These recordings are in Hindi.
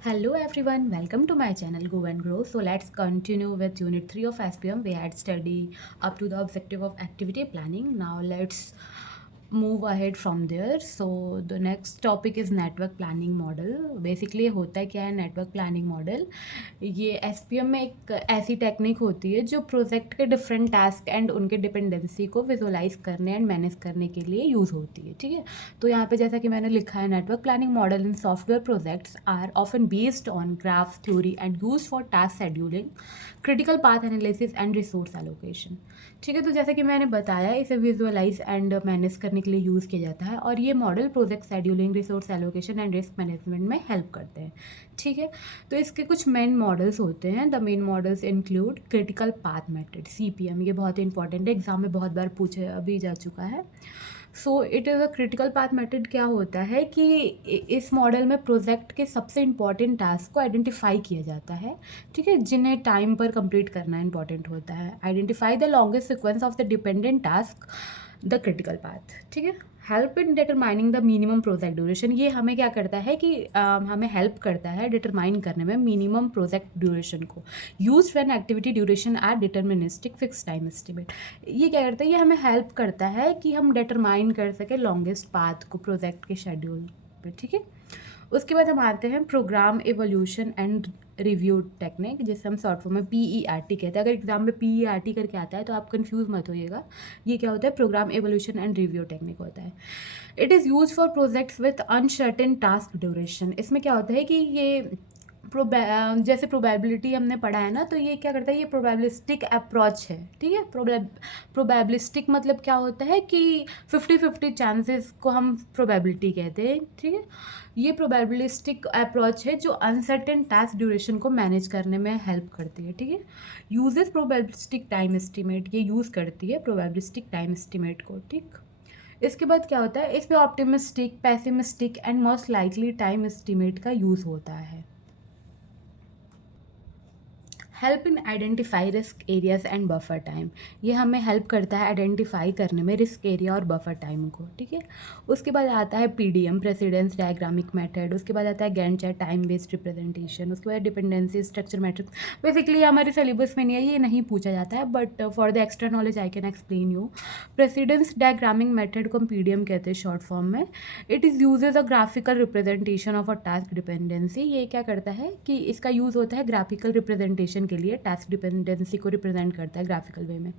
Hello everyone, welcome to my channel Go and Grow. So let's continue with unit 3 of SPM. We had study up to the objective of activity planning. Now let's move ahead from there. So the next topic is network planning model. Basically होता है क्या है network planning model? ये एसपीएम में एक ऐसी टेक्निक होती है जो प्रोजेक्ट के डिफरेंट टास्क एंड उनके डिपेंडेंसी को विजुअलाइज करने एंड मैनेज करने के लिए यूज़ होती है, ठीक है। तो यहाँ पे जैसा कि मैंने लिखा है, network planning model in software projects are often based on graph theory and use for task scheduling, critical path analysis and resource allocation, ठीक है। तो जैसा कि मैंने बताया, इसे विजुअलाइज एंड मैनेज करने के लिए यूज़ किया जाता है और ये model project scheduling, resource allocation and risk management में हेल्प करते हैं, ठीक है। तो इसके कुछ मेन मॉडल्स होते हैं। The main models include critical path method, CPM. ये बहुत ही इंपॉर्टेंट है, एग्जाम में बहुत बार पूछे अभी जा चुका है। So it is a critical path method. क्या होता है कि इस मॉडल में प्रोजेक्ट के सबसे इंपॉर्टेंट टास्क को आइडेंटिफाई किया जाता है, ठीक है, जिन्हें टाइम पर कंप्लीट करना इंपॉर्टेंट होता है। Identify the longest sequence of the dependent task, the critical path, ठीक है। Help in determining the minimum project duration. ये हमें क्या करता है कि हमें हेल्प करता है डिटरमाइन करने में मिनिमम प्रोजेक्ट ड्यूरेशन को। Use when activity duration are deterministic fix time estimate. ये क्या करता है, ये हमें हेल्प करता है कि हम डिटरमाइन कर सके लॉन्गेस्ट पाथ को प्रोजेक्ट के शेड्यूल पे, ठीक है। उसके बाद हम आते हैं program evolution and review technique, जिसे हम शॉर्ट फॉर्म में PERT कहते हैं। अगर एग्जाम में PERT करके आता है तो आप कंफ्यूज मत होइएगा। ये क्या होता है, program evolution and review technique होता है। It is use for projects with uncertain task duration. इसमें क्या होता है कि ये जैसे प्रोबेबिलिटी हमने पढ़ा है ना, तो ये क्या करता है, ये प्रोबेबिलिस्टिक अप्रोच है, ठीक है। प्रोबेबिलिस्टिक मतलब क्या होता है कि 50-50 चांसेस को हम प्रोबेबिलिटी कहते हैं, ठीक है। ये प्रोबेबिलिस्टिक अप्रोच है जो अनसर्टेन टास्क ड्यूरेशन को मैनेज करने में हेल्प करती है, ठीक है। यूजेस प्रोबेबिलिस्टिक टाइम एस्टिमेट, ये यूज़ करती है प्रोबेबिलिस्टिक टाइम एस्टिमेट को, ठीक। इसके बाद क्या होता है, इसमें optimistic, pessimistic and most likely time estimate का यूज़ होता है। Help in identify risk areas and buffer time. ये हमें हेल्प करता है आइडेंटिफाई करने में रिस्क एरिया और बफर टाइम को, ठीक है। उसके बाद आता है PDM, प्रेसिडेंस डायग्रामिक मेथड। उसके बाद आता है Gantt chart, time based representation. उसके बाद डिपेंडेंसी स्ट्रक्चर मैट्रिक्स। बेसिकली हमारे सिलेबस में नहीं है, ये नहीं पूछा जाता है, but for the extra knowledge I can explain you. Precedence diagrammatic method को हम PDM कहते हैं शॉर्ट फॉर्म में। It is uses a graphical representation of a task dependency. ये क्या करता है कि इसका यूज़ होता है ग्राफिकल रिप्रेजेंटेशन के लिए, टास्क डिपेंडेंसी को रिप्रेजेंट करता है ग्राफिकल वे में।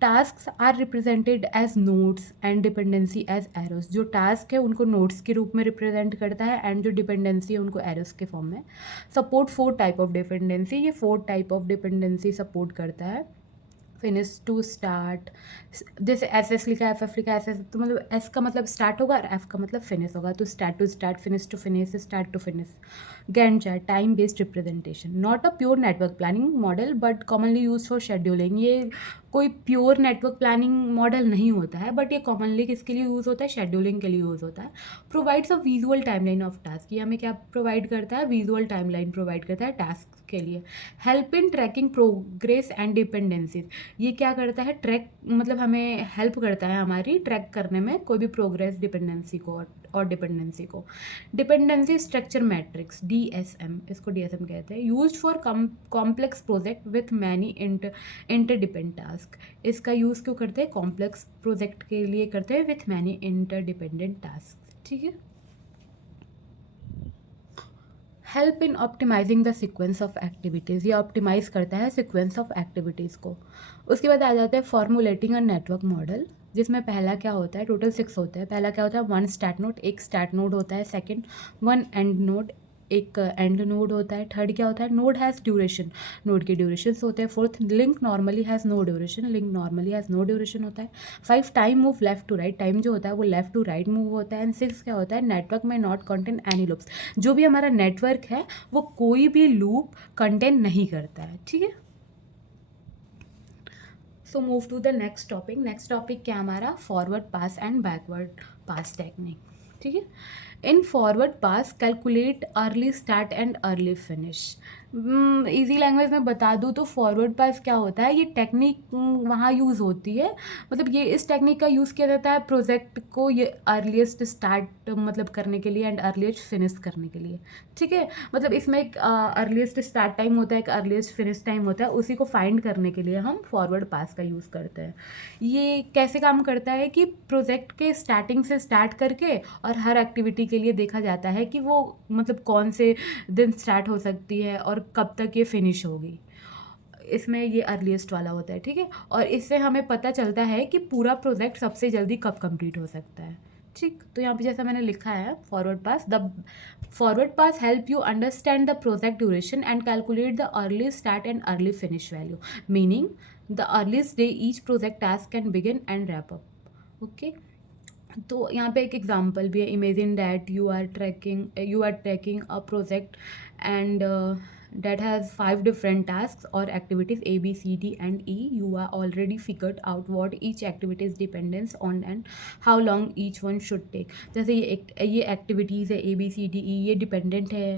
Task are represented as nodes and dependency as arrows. जो टास्क है उनको नोड्स के रूप में रिप्रेजेंट करता है एंड जो डिपेंडेंसी है उनको एरोस के फॉर्म में। Support 4 type of dependency. ये 4 टाइप ऑफ डिपेंडेंसी सपोर्ट करता है। फिनिश टू स्टार्ट, जैसे SS लिखा है, FF लिखा है, SS, तो मतलब S का मतलब स्टार्ट होगा और F का मतलब फिनिश होगा, तो start to start, finish to finish, start to finish. Gantt chart, time based representation, not a pure network planning model but commonly use for scheduling. ये कोई प्योर नेटवर्क प्लानिंग मॉडल नहीं होता है, बट ये कॉमनली किसके लिए यूज़ होता है, शेड्यूलिंग के लिए यूज़ होता है। Provides a visual timeline of task. ये हमें क्या प्रोवाइड करता है, विजुअल टाइमलाइन प्रोवाइड करता है टास्क के लिए। Help in tracking progress and dependencies. ये क्या करता है, ट्रैक मतलब हमें हेल्प करता है हमारी ट्रैक करने में कोई भी प्रोग्रेस, डिपेंडेंसी को और डिपेंडेंसी को। डिपेंडेंसी स्ट्रक्चर मैट्रिक्स, DSM, इसको DSM कहते हैं। Use for complex project with many interdepend task. इसका यूज़ क्यों करते हैं, कॉम्प्लेक्स प्रोजेक्ट के लिए करते हैं विथ मैनी इंटरडिपेंडेंट टास्क, ठीक है। Help in optimizing the sequence of activities. ये ऑप्टिमाइज करता है सिक्वेंस ऑफ एक्टिविटीज़ को। उसके बाद आ जाता है फॉर्मुलेटिंग अ नेटवर्क मॉडल, जिसमें पहला क्या होता है, टोटल 6 होते हैं। पहला क्या होता है, 1 स्टार्ट नोड, एक स्टार्ट नोड होता है। सेकंड 1 एंड नोड, एक एंड नोड होता है। थर्ड क्या होता है, नोड हैज़ ड्यूरेशन, नोड के ड्यूरेशंस होते हैं। Fourth link normally has no duration, link normally has no duration होता है। 5 time move left to right, time जो होता है वो लेफ्ट टू राइट मूव होता है। एंड 6 क्या होता है, नेटवर्क में नॉट कंटेन एनी लूप्स। जो भी हमारा नेटवर्क है वो कोई भी लूप कंटेन नहीं करता है, ठीक है। So move to the next topic. Next topic क्या हमारा, forward pass and backward pass technique, ठीक है। In forward pass calculate early start and early finish. Easy language में बता दूँ तो फॉरवर्ड पास क्या होता है, ये टेक्निक वहाँ यूज़ होती है, मतलब ये इस टेक्निक का यूज़ किया जाता है प्रोजेक्ट को ये अर्लीस्ट स्टार्ट मतलब करने के लिए एंड अर्लीस्ट फिनिश करने के लिए, ठीक है। मतलब इसमें एक अर्लीस्ट स्टार्ट टाइम होता है, एक अर्लीस्ट फिनिश टाइम होता है, उसी को फाइंड करने के लिए हम फॉरवर्ड पास का यूज़ करते हैं। ये कैसे काम करता है कि प्रोजेक्ट के स्टार्टिंग से स्टार्ट करके और हर एक्टिविटी के लिए देखा जाता है कि वो मतलब कौन से दिन स्टार्ट हो सकती है और कब तक ये फिनिश होगी। इसमें ये अर्लीस्ट वाला होता है, ठीक है। और इससे हमें पता चलता है कि पूरा प्रोजेक्ट सबसे जल्दी कब कंप्लीट हो सकता है, ठीक। तो यहाँ पे जैसा मैंने लिखा है forward pass help you understand the project duration and calculate the early start and early finish value, meaning the earliest day each project task can begin and wrap up. Okay, तो यहाँ पे एक एग्जांपल भी है। Imagine that you are tracking a project and that has 5 different tasks or activities A, B, C, D and E. You are already figured out what each activity's dependence on and how long each one should take. जैसे ये एक्टिविटीज़ है A, B, C, D, E, ये डिपेंडेंट है,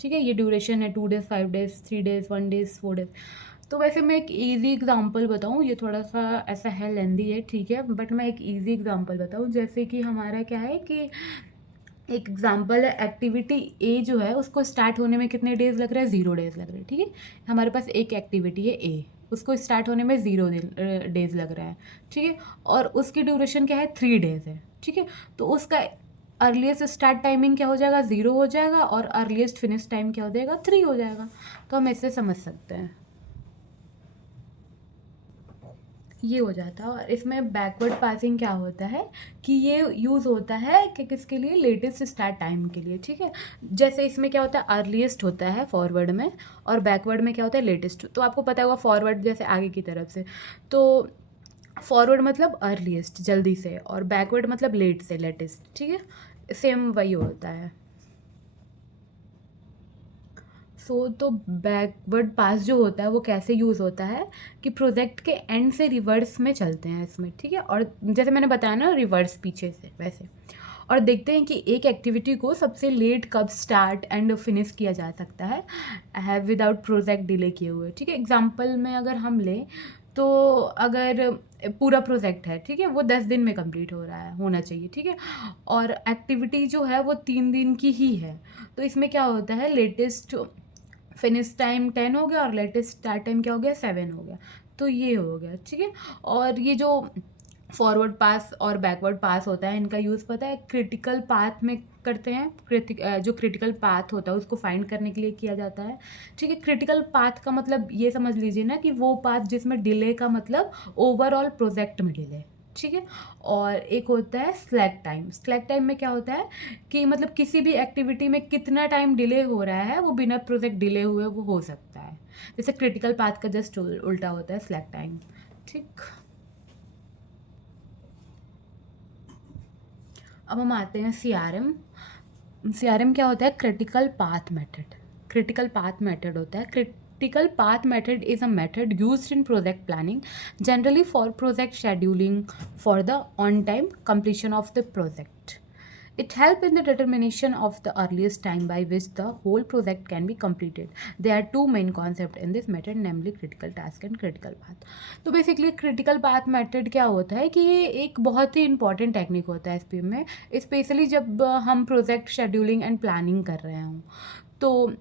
ठीक है। ये ड्यूरेशन है 2 days, 5 days, 3 days, 1 days, 4 days। तो वैसे मैं एक इजी एग्जांपल बताऊँ, ये थोड़ा सा ऐसा है, लेंदी है, ठीक है, बट मैं एक इजी एग्जांपल बताऊँ। जैसे कि हमारा क्या है कि एक एग्जांपल है, एक्टिविटी ए जो है उसको स्टार्ट होने में कितने डेज़ लग रहे हैं, 0 डेज़ लग रहे हैं, ठीक है। हमारे पास एक एक्टिविटी है ए, उसको स्टार्ट होने में 0 डेज़ लग रहा है, ठीक है। और उसकी ड्यूरेशन क्या है, 3 डेज़ है, ठीक है। तो उसका अर्लीस्ट स्टार्ट टाइमिंग क्या हो जाएगा, 0 हो जाएगा, और अर्लीस्ट फिनिश टाइम क्या हो जाएगा, 3 हो जाएगा। तो हम इससे समझ सकते हैं, ये हो जाता है। और इसमें बैकवर्ड पासिंग क्या होता है कि ये यूज़ होता है कि किसके लिए, लेटेस्ट स्टार्ट टाइम के लिए, ठीक है। जैसे इसमें क्या होता है, अर्लीस्ट होता है फॉरवर्ड में, और बैकवर्ड में क्या होता है, लेटेस्ट। तो आपको पता होगा फॉरवर्ड जैसे आगे की तरफ से, तो फॉरवर्ड मतलब अर्लीस्ट जल्दी से, और बैकवर्ड मतलब लेट से लेटेस्ट, ठीक है। सेम वही होता है। तो बैकवर्ड पास जो होता है वो कैसे यूज़ होता है कि प्रोजेक्ट के एंड से रिवर्स में चलते हैं इसमें, ठीक है। और जैसे मैंने बताया ना, रिवर्स पीछे से वैसे, और देखते हैं कि एक एक्टिविटी को सबसे लेट कब स्टार्ट एंड फिनिश किया जा सकता है विदाउट प्रोजेक्ट डिले किए हुए, ठीक है। एग्जांपल में अगर हम लें तो अगर पूरा प्रोजेक्ट है, ठीक है, वो 10 दिन में कंप्लीट होना चाहिए, ठीक है। और एक्टिविटी जो है वो 3 दिन की ही है, तो इसमें क्या होता है, लेटेस्ट फिनिश टाइम 10 हो गया और लेटेस्ट स्टार्ट टाइम क्या हो गया, 7 हो गया। तो ये हो गया, ठीक है। और ये जो फॉरवर्ड पास और बैकवर्ड पास होता है, इनका यूज़ पता है, क्रिटिकल पाथ में करते हैं। जो क्रिटिकल पाथ होता है उसको फाइंड करने के लिए किया जाता है, ठीक है। क्रिटिकल पाथ का मतलब ये समझ लीजिए ना कि वो पाथ जिसमें डिले का मतलब ओवरऑल प्रोजेक्ट में डिले, ठीक है। और एक होता है स्लैक टाइम। स्लैक टाइम में क्या होता है कि मतलब किसी भी एक्टिविटी में कितना टाइम डिले हो रहा है वो बिना प्रोजेक्ट डिले हुए वो हो सकता है। जैसे क्रिटिकल पाथ का जस्ट उल्टा होता है स्लैक टाइम, ठीक। अब हम आते हैं सीआरएम। सीआरएम क्या होता है, critical path method. Critical path method होता है, critical path method is a method used in project planning, generally for project scheduling for the on time completion of the project. It helps in the determination of the earliest time by which the whole project can be completed. There are two main concepts in this method, namely critical task and critical path. तो बेसिकली क्रिटिकल पाथ मेथड क्या होता है कि ये एक बहुत ही इंपॉर्टेंट टेक्निक होता है एसपीएम में, स्पेशली जब हम प्रोजेक्ट शेड्यूलिंग एंड प्लानिंग कर रहे हों। तो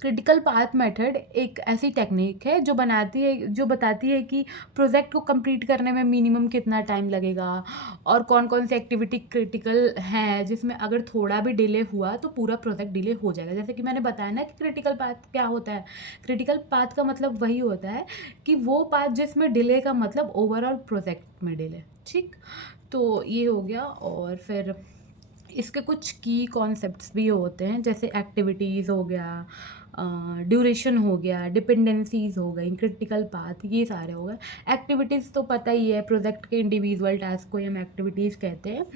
क्रिटिकल पाथ मेथड एक ऐसी टेक्निक है जो बताती है कि प्रोजेक्ट को कंप्लीट करने में मिनिमम कितना टाइम लगेगा, और कौन कौन सी एक्टिविटी क्रिटिकल है जिसमें अगर थोड़ा भी डिले हुआ तो पूरा प्रोजेक्ट डिले हो जाएगा। जैसे कि मैंने बताया ना कि क्रिटिकल पाथ क्या होता है, क्रिटिकल पाथ का मतलब वही होता है कि वो पाथ जिसमें डिले का मतलब ओवरऑल प्रोजेक्ट में डिले, ठीक। तो ये हो गया। और फिर इसके कुछ की कॉन्सेप्ट्स भी होते हैं, जैसे एक्टिविटीज़ हो गया, ड्यूरेशन हो गया, डिपेंडेंसीज हो गई, क्रिटिकल पाथ, ये सारे हो गए। एक्टिविटीज़ तो पता ही है, प्रोजेक्ट के इंडिविजुअल टास्क को ही हम एक्टिविटीज़ कहते हैं।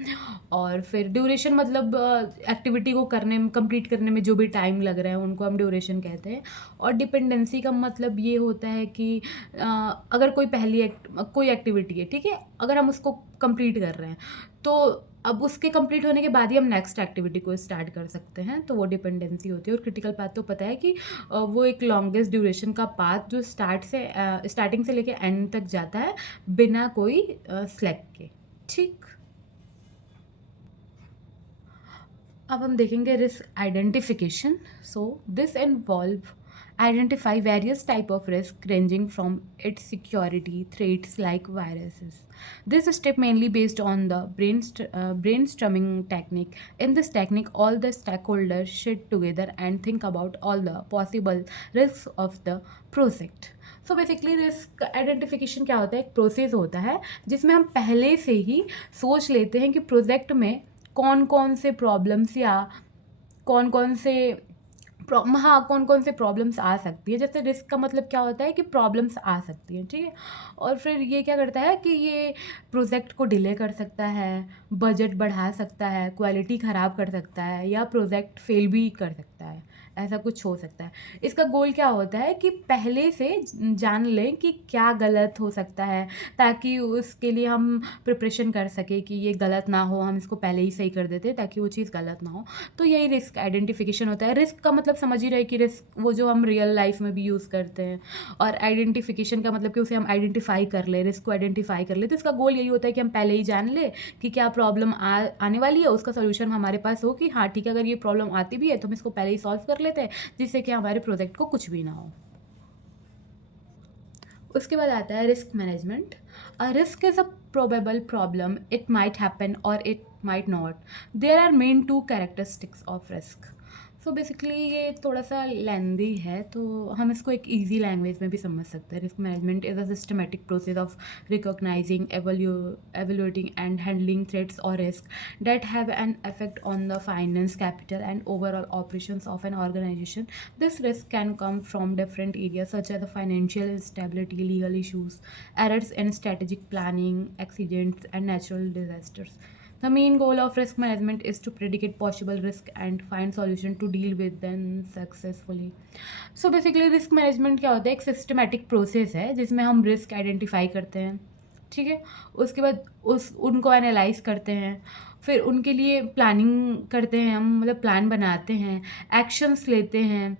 और फिर ड्यूरेशन मतलब एक्टिविटी को करने में, कंप्लीट करने में जो भी टाइम लग रहा है उनको हम ड्यूरेशन कहते हैं। और डिपेंडेंसी का मतलब ये होता है कि अगर कोई कोई एक्टिविटी है, ठीक है, अगर हम उसको कंप्लीट कर रहे हैं तो अब उसके कंप्लीट होने के बाद ही हम नेक्स्ट एक्टिविटी को स्टार्ट कर सकते हैं, तो वो डिपेंडेंसी होती है। और क्रिटिकल पाथ तो पता है कि वो एक लॉन्गेस्ट ड्यूरेशन का पाथ जो स्टार्टिंग से लेके एंड तक जाता है बिना कोई स्लैक के। ठीक, अब हम देखेंगे risk identification. So this involve identify various type of risk ranging from its security threats like viruses. This step mainly based on the brainstorming technique. In this technique, all the stakeholders sit together and think about all the possible risks of the project. So basically risk identification क्या होता है, एक प्रोसेस होता है जिसमें हम पहले से ही सोच लेते हैं कि प्रोजेक्ट में कौन कौन से प्रॉब्लम्स या कौन कौन से हाँ, कौन कौन से प्रॉब्लम्स आ सकती है। जैसे रिस्क का मतलब क्या होता है कि प्रॉब्लम्स आ सकती हैं, ठीक है। और फिर ये क्या करता है कि ये प्रोजेक्ट को डिले कर सकता है, बजट बढ़ा सकता है, क्वालिटी ख़राब कर सकता है, या प्रोजेक्ट फेल भी कर सकता है, ऐसा कुछ हो सकता है। इसका गोल क्या होता है कि पहले से जान लें कि क्या गलत हो सकता है, ताकि उसके लिए हम प्रिपरेशन कर सकें कि ये गलत ना हो, हम इसको पहले ही सही कर देते ताकि वो चीज़ गलत ना हो। तो यही रिस्क आइडेंटिफिकेशन होता है। रिस्क का मतलब समझ ही रहे कि रिस्क वो जो हम रियल लाइफ में भी यूज़ करते हैं, और आइडेंटिफिकेशन का मतलब कि उसे हम आइडेंटिफाई कर ले, रिस्क को आइडेंटिफाई कर ले। तो इसका गोल यही होता है कि हम पहले ही जान ले कि क्या प्रॉब्लम आने वाली है, उसका सोल्यूशन हमारे पास हो कि हाँ ठीक है, अगर ये प्रॉब्लम आती भी है तो हम इसको पहले ही सॉल्व कर लेते हैं, जिससे कि हमारे प्रोजेक्ट को कुछ भी ना हो। उसके बाद आता है risk management. A risk is a probable problem, it might happen और it might not. There are main two characteristics of risk. So basically ये थोड़ा सा लेंदी है, तो हम इसको एक ईजी लैंग्वेज में भी समझ सकते हैं। Risk management is a systematic process of recognising, evaluating and handling threats or risk that have an effect on the finance, capital and overall operations of an organization. This risk can come from different areas such as the financial instability, legal issues, errors in strategic planning, accidents and natural disasters. The main goal of risk management is to predict possible risk and find solution to deal with them successfully. So basically risk management क्या होता है, एक सिस्टमेटिक प्रोसेस है जिसमें हम रिस्क आइडेंटिफाई करते हैं, ठीक है। उसके बाद उनको एनालाइज करते हैं, फिर उनके लिए प्लानिंग करते हैं हम, मतलब प्लान बनाते हैं, एक्शंस लेते हैं,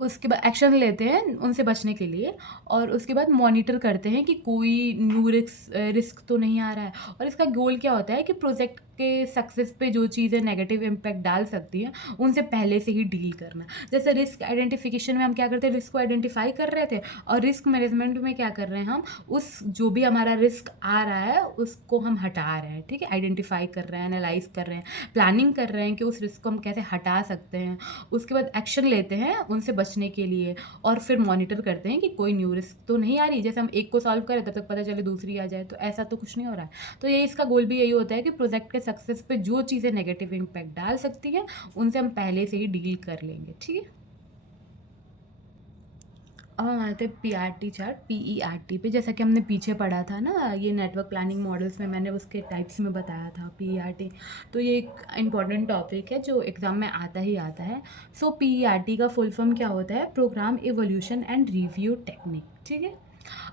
उसके बाद एक्शन लेते हैं उनसे बचने के लिए, और उसके बाद मॉनिटर करते हैं कि कोई न्यू रिस्क तो नहीं आ रहा है। और इसका गोल क्या होता है कि प्रोजेक्ट के सक्सेस पे जो चीज़ें नेगेटिव इम्पैक्ट डाल सकती हैं उनसे पहले से ही डील करना। जैसे रिस्क आइडेंटिफिकेशन में हम क्या करते हैं, रिस्क को आइडेंटिफाई कर रहे थे, और रिस्क मैनेजमेंट में क्या कर रहे हैं, हम उस जो भी हमारा रिस्क आ रहा है उसको हम हटा रहे हैं, ठीक है। आइडेंटिफाई कर रहे हैं, एनालाइज कर रहे हैं, प्लानिंग कर रहे हैं कि उस रिस्क को हम कैसे हटा सकते हैं। उसके बाद एक्शन लेते हैं उनसे बचने के लिए, और फिर मॉनिटर करते हैं कि कोई न्यू रिस्क तो नहीं आ रही। जैसे हम एक को सॉल्व करें तब तक पता चले दूसरी आ जाए, तो ऐसा तो कुछ नहीं हो रहा है। तो ये इसका गोल भी यही होता है कि प्रोजेक्ट के सक्सेस पे जो चीज़ें नेगेटिव इम्पैक्ट डाल सकती हैं उनसे हम पहले से ही डील कर लेंगे, ठीक है। अब हम आते हैं PRT चार्ट, PERT पे। जैसा कि हमने पीछे पढ़ा था ना, ये नेटवर्क प्लानिंग मॉडल्स में मैंने उसके टाइप्स में बताया था PERT। तो ये एक इम्पॉर्टेंट टॉपिक है जो एग्ज़ाम में आता ही आता है। सो PERT का फुल फॉर्म क्या होता है, program evolution and review technique, ठीक है।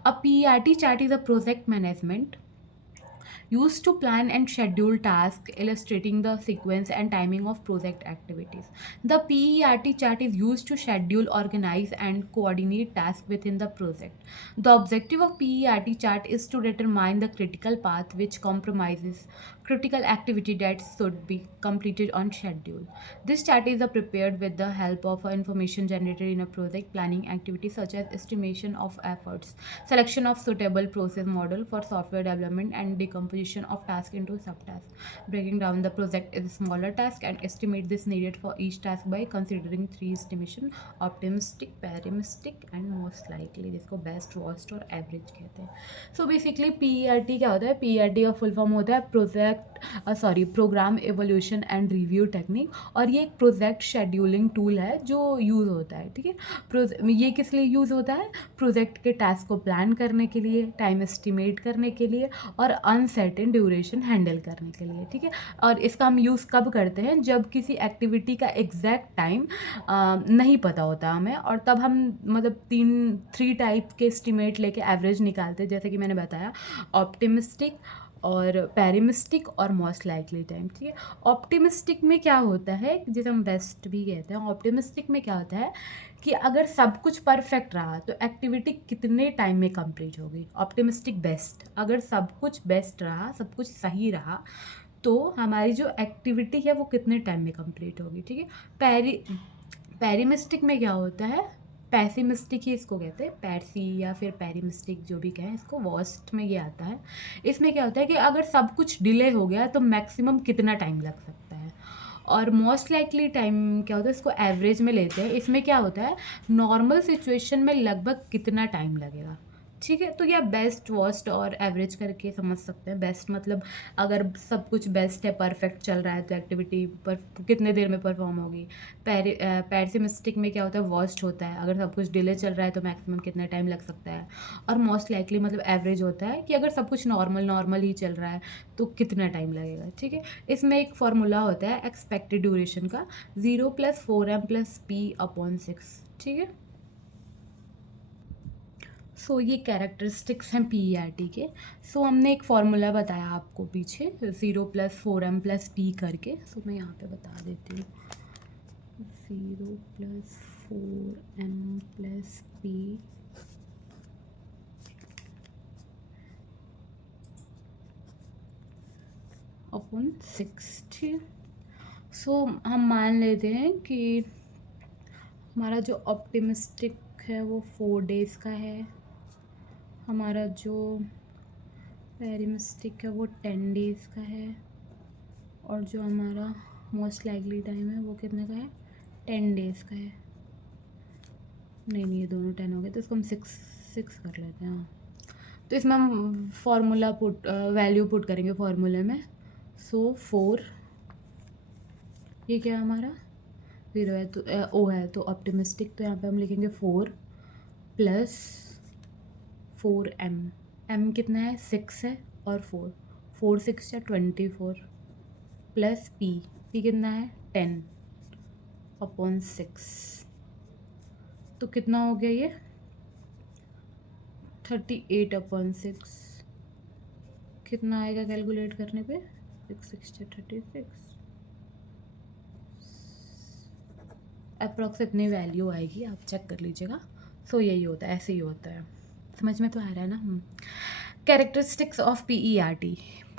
अब PERT chart is a project management used to plan and schedule tasks, illustrating the sequence and timing of project activities. The PERT chart is used to schedule, organize, and coordinate tasks within the project. The objective of PERT chart is to determine the critical path which compromises critical activity that should be completed on schedule. This chart is prepared with the help of information generated in a project planning activity such as estimation of efforts, selection of suitable process model for software development, and decomposition of task into subtasks. Breaking down the project into smaller tasks and estimate this needed for each task by considering three estimation: optimistic, pessimistic and most likely, जिसको बेस्ट, वर्स्ट और एवरेज कहते हैं। सो बेसिकली PERT क्या होता है, PERT का फुल फॉर्म होता है program evolution and review technique, और ये एक प्रोजेक्ट शेड्यूलिंग टूल है जो यूज़ होता है, ठीक है। ये किस लिए यूज़ होता है, प्रोजेक्ट के टास्क को प्लान करने के लिए, टाइम एस्टिमेट करने के लिए, और अनसर्टेन ड्यूरेशन हैंडल करने के लिए, ठीक है। और इसका हम यूज़ कब करते हैं, जब किसी एक्टिविटी का एग्जैक्ट टाइम नहीं पता होता हमें, और तब हम मतलब थ्री टाइप के एस्टिमेट लेके एवरेज निकालते हैं। जैसे कि मैंने बताया, ऑप्टिमिस्टिक, और पेरिमिस्टिक और मोस्ट लाइकली टाइम, ठीक है। ऑप्टिमिस्टिक में क्या होता है, जिसे हम बेस्ट भी कहते हैं, ऑप्टिमिस्टिक में क्या होता है कि अगर सब कुछ परफेक्ट रहा तो एक्टिविटी कितने टाइम में कंप्लीट होगी। ऑप्टिमिस्टिक बेस्ट, अगर सब कुछ बेस्ट रहा, सब कुछ सही रहा, तो हमारी जो एक्टिविटी है वो कितने टाइम में कंप्लीट होगी, ठीक है। पेरिमिस्टिक में क्या होता है, पैसिमिस्टिक ही इसको कहते हैं, पैरसी या फिर पेरिमिस्टिक जो भी कहें इसको, वर्स्ट में ये आता है। इसमें क्या होता है कि अगर सब कुछ डिले हो गया तो मैक्सिमम कितना टाइम लग सकता है। और मोस्ट लाइकली टाइम क्या होता है, इसको एवरेज में लेते हैं। इसमें क्या होता है, नॉर्मल सिचुएशन में लगभग कितना टाइम लगेगा, ठीक है। तो या बेस्ट, वर्स्ट और एवरेज करके समझ सकते हैं। बेस्ट मतलब अगर सब कुछ बेस्ट है, परफेक्ट चल रहा है, तो एक्टिविटी पर कितने देर में परफॉर्म होगी। पेसिमिस्टिक में क्या होता है, वर्स्ट होता है, अगर सब कुछ डिले चल रहा है तो मैक्सिमम कितना टाइम लग सकता है। और मोस्ट लाइकली मतलब एवरेज होता है कि अगर सब कुछ नॉर्मल ही चल रहा है तो कितना टाइम लगेगा, ठीक है। इसमें एक फार्मूला होता है एक्सपेक्टेड ड्यूरेशन का, 0+4m+p/6, ठीक है। सो ये कैरेक्टरिस्टिक्स हैं PERT के। सो हमने एक फार्मूला बताया आपको पीछे, 0+4m+p करके। सो मैं यहाँ पे बता देती हूँ, 0+4m+p/6, ठीक है। सो हम मान लेते हैं कि हमारा जो ऑप्टिमिस्टिक है वो 4 डेज़ का है, हमारा जो पेरिमिस्टिक है वो 10 डेज़ का है, और जो हमारा मोस्ट लाइकली टाइम है वो कितने का है, 10 डेज़ का है। नहीं, ये दोनों 10 हो गए, तो इसको हम 6 कर लेते हैं। हाँ, तो इसमें हम फार्मूला वैल्यू पुट करेंगे फार्मूले में। सो 4, ये क्या है हमारा 0 है, तो ओ है, तो ऑप्टिमिस्टिक, तो यहाँ पे हम लिखेंगे 4+4m। m कितना है, 6 है, और 4 6 या 24, प्लस p कितना है, 10/6। तो कितना हो गया ये, 38/6। कितना आएगा कैलकुलेट करने पे, 6 6 36, अप्रॉक्स इतनी वैल्यू आएगी, आप चेक कर लीजिएगा। सो यही होता है, ऐसे ही होता है। समझ में तो आ रहा है ना। Characteristics of PERT।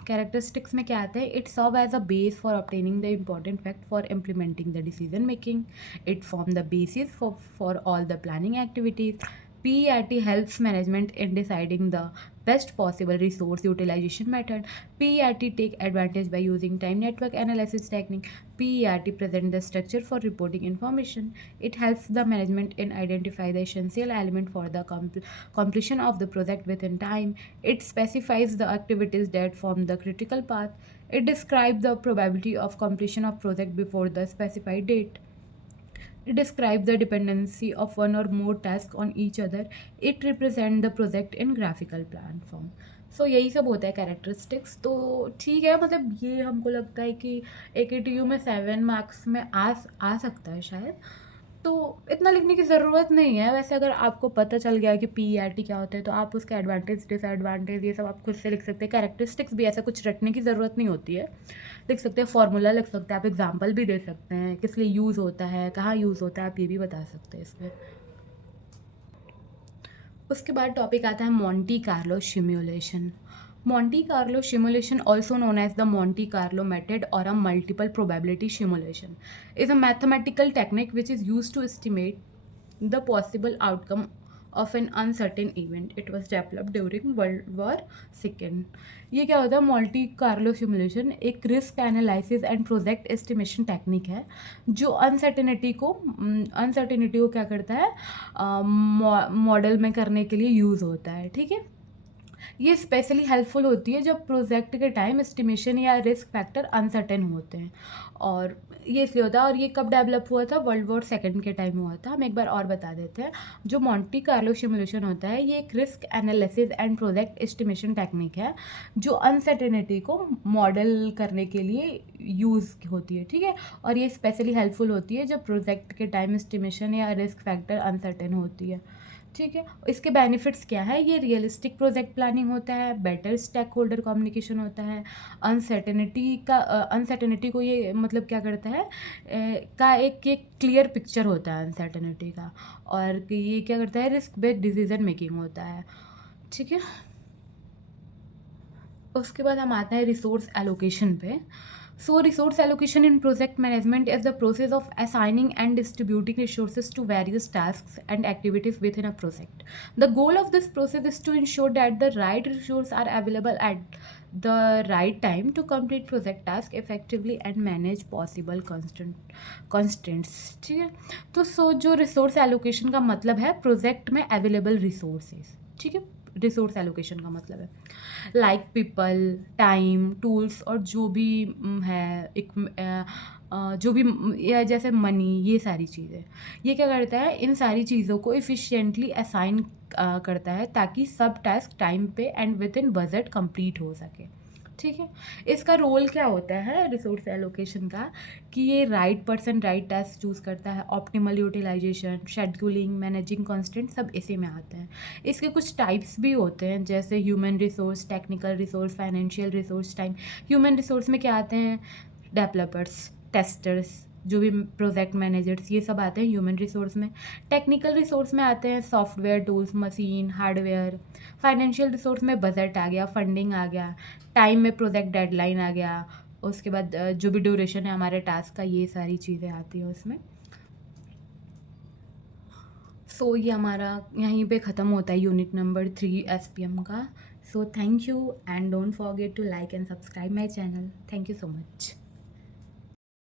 कैरेक्टरिस्टिक्स में क्या आता है, it serve as a base for obtaining the important fact for implementing the decision making, it form the basis for all the planning activities. PERT helps management in deciding the best possible resource utilization method. PERT take advantage by using time network analysis technique. PERT present the structure for reporting information. It helps the management in identify the essential element for the completion of the project within time. It specifies the activities that form the critical path. It describes the probability of completion of project before the specified date. It describes the dependency of one or more tasks on each other. It represents the project in graphical plan form. सो यही सब होता है कैरेक्टरिस्टिक्स। तो ठीक है, मतलब ये हमको लगता है कि AKTU में 7 मार्क्स में आ सकता है शायद, तो इतना लिखने की ज़रूरत नहीं है। वैसे अगर आपको पता चल गया कि PERT क्या होता है तो आप उसके एडवांटेज डिसएडवांटेज ये सब आप खुद से लिख सकते हैं। कैरेक्टरिस्टिक्स भी ऐसा कुछ रटने की ज़रूरत नहीं होती है, लिख सकते हैं, फॉर्मूला लिख सकते हैं, आप एग्जाम्पल भी दे सकते हैं, किस लिए यूज़ होता है, कहाँ यूज़ होता है, आप ये भी बता सकते हैं इसमें। उसके बाद टॉपिक आता है Monty Carlo simulation. Monte Carlo simulation, also known as the Monte Carlo method or a multiple probability simulation, is a mathematical technique which is used to estimate the possible outcome of an uncertain event. It was developed during World War II. ये क्या होता है, मॉन्टी कार्लो सिमुलेशन एक risk analysis and project estimation technique है जो अनसर्टेनिटी को क्या करता है, मॉडल में करने के लिए यूज़ होता है, ठीक है। ये स्पेशली हेल्पफुल होती है जब प्रोजेक्ट के टाइम एस्टिमेशन या रिस्क फैक्टर अनसर्टेन होते हैं, और ये इसलिए होता है। और ये कब डेवलप हुआ था, वर्ल्ड वॉर सेकेंड के टाइम हुआ था। हम एक बार और बता देते हैं, जो मॉन्टी कार्लो सिमुलेशन होता है ये एक risk analysis and project estimation technique है जो अनसर्टेनिटी को मॉडल करने के लिए यूज़ होती है, ठीक है। और ये स्पेशली हेल्पफुल होती है जब प्रोजेक्ट के टाइम एस्टिमेशन या रिस्क फैक्टर अनसर्टेन होती है। ठीक है। इसके बेनिफिट्स क्या है, ये रियलिस्टिक प्रोजेक्ट प्लानिंग होता है, बेटर स्टेक होल्डर कम्युनिकेशन होता है, अनसर्टेनिटी को ये मतलब क्या करता है, का एक क्लियर पिक्चर होता है अनसर्टेनिटी का, और ये क्या करता है, रिस्क बेस्ड डिसीजन मेकिंग होता है। ठीक है। उसके बाद हम आते हैं रिसोर्स एलोकेशन पे। So resource allocation in project management is the process of assigning and distributing resources to various tasks and activities within a project. The goal of this process is to ensure that the right resources are available at the right time to complete project task effectively and manage possible constraints. ठीक है। तो जो रिसोर्स एलोकेशन का मतलब है प्रोजेक्ट में अवेलेबल रिसोर्सेज। ठीक है। रिसोर्स एलोकेशन का मतलब है लाइक पीपल, टाइम, टूल्स और जो भी है एक जो भी या जैसे मनी, ये सारी चीज़ें, ये क्या करता है, इन सारी चीज़ों को इफ़िशिएंटली असाइन करता है ताकि सब टास्क टाइम पे and with in budget complete हो सके। ठीक है। इसका रोल क्या होता है रिसोर्स एलोकेशन का, कि ये right person right task choose करता है, optimal utilization, scheduling, managing constant, सब इसी में आते हैं। इसके कुछ टाइप्स भी होते हैं जैसे human resource, technical resource, financial resource time. Human resource में क्या आते हैं, डेवलपर्स, टेस्टर्स, जो भी प्रोजेक्ट मैनेजर्स, ये सब आते हैं ह्यूमन रिसोर्स में। टेक्निकल रिसोर्स में आते हैं software tools, machine, hardware. Financial resource में बजट आ गया, फंडिंग आ गया, टाइम में प्रोजेक्ट डेडलाइन आ गया, उसके बाद जो भी ड्यूरेशन है हमारे टास्क का, ये सारी चीज़ें आती हैं उसमें। सो ये हमारा यहीं पे ख़त्म होता है यूनिट नंबर 3 SPM का। So thank you and don't forget to like and subscribe my channel. Thank you so much.